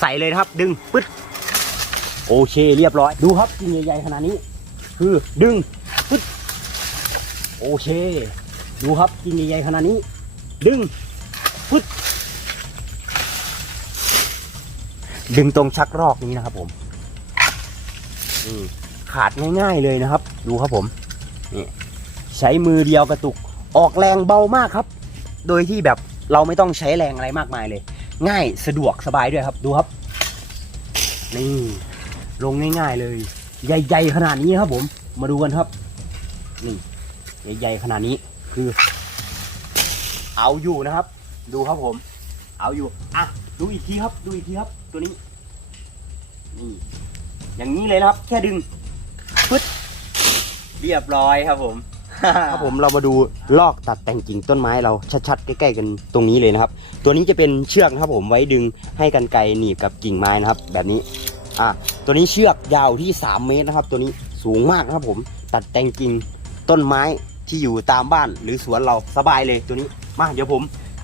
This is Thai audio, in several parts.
ใส่เลยนะครับ ดึงปึ๊ดโอเคเรียบร้อย ดูครับกิ่งใหญ่ๆขนาดนี้ คือดึงปึ๊ดโอเค ดูครับกิ่งใหญ่ๆขนาดนี้ ดึงปึ๊ดดึงตรงชักรอกนี้นะครับผมขาดง่ายๆเลยนะครับ ดูครับผมนี่ใช้มือเดียวกระตุกออกแรงเบามากครับ โดยที่แบบเราไม่ต้องใช้แรงอะไรมากมายเลย ง่ายสะดวกสบายด้วยครับ ดูครับ นี่ ลงง่ายๆเลย ใหญ่ๆขนาดนี้ครับ ผม มาดูกันครับ นี่ใหญ่ๆขนาดนี้คือ เอาอยู่นะครับ ดูครับผม เอาอยู่อะดูอีกทีครับดูอีกทีครับ ตัวนี้ นี่ อย่างนี้เลยนะครับ แค่ดึงปึ๊ดเรียบร้อยครับผม ครับผมเรามาดูลอกตัดแต่งกิ่งต้นไม้เราชัดๆใกล้ๆกันตรงนี้เลยนะครับ ตัวนี้จะเป็นเชือกนะครับผมไว้ดึงให้กันไกรหนีบกับกิ่งไม้นะครับ แบบนี้อะตัวนี้เชือกยาวที่ 3 เมตรนะครับ ตัวนี้สูงมากนะครับผมตัดแต่งกิ่งต้นไม้ที่อยู่ตามบ้านหรือสวนเราสบายเลยตัวนี้มาเดี๋ยวผม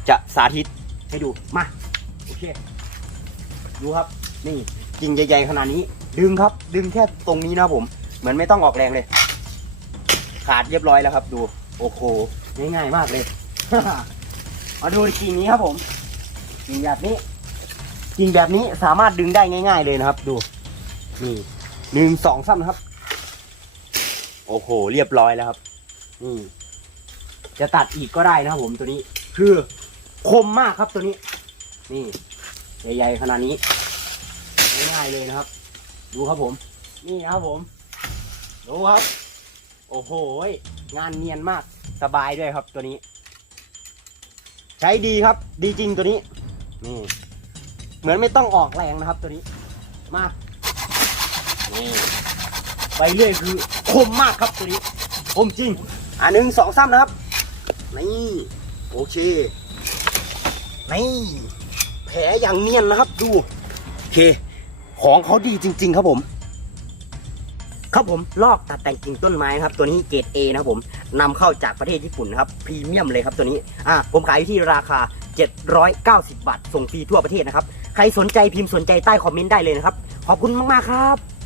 จะสาธิตให้ดูมาโอเคดูครับนี่กิ่งใหญ่ๆขนาดนี้ ดึงครับ ดึงแค่ตรงนี้นะผม เหมือนไม่ต้องออกแรงเลย ขาดเรียบร้อยแล้วครับ ดู โอ้โหง่ายๆมากเลย มาดูกิ่งนี้ครับผมกิ่งแบบนี้กิ่งแบบนี้สามารถดึงได้ง่าย ๆเลยนะครับ ดู นี่หนึ่งสองสามนะครับ โอ้โห เรียบร้อยแล้วครับนี่จะตัดอีกก็ได้นะครับผมตัวนี้ คือคมมากครับตัวนี้ นี่ใหญ่ๆขนาดนี้ง่ายๆเลยนะครับ ดูครับผม นี่นะครับผม ดูครับ โอ้โหงานเนียนมากสบายด้วยครับตัวนี้ ใช้ดีครับ ดีจริงตัวนี้นี่เหมือนไม่ต้องออกแรงนะครับตัวนี้ มานี่ไปเรื่อยคือคมมากครับตัวนี้คมจริง อ่าหนึ่งสองสามนะครับนี่โอเคนี่แผลอย่างเนียนนะครับ ดูโอเค ของเขาดีจริง ๆ ครับผม ครับผมลอกตัดแต่งกิ่งต้นไม้ครับตัวนี้เกรด A นะครับผมนำเข้าจากประเทศญี่ปุ่นนะครับพรีเมียมเลยครับตัวนี้อ่าผมขายอยู่ที่ราคา 790 บาทส่งฟรีทั่วประเทศนะครับ ใครสนใจพิมพ์สนใจใต้คอมเมนต์ได้เลยนะครับ ขอบคุณมาก ๆ ครับ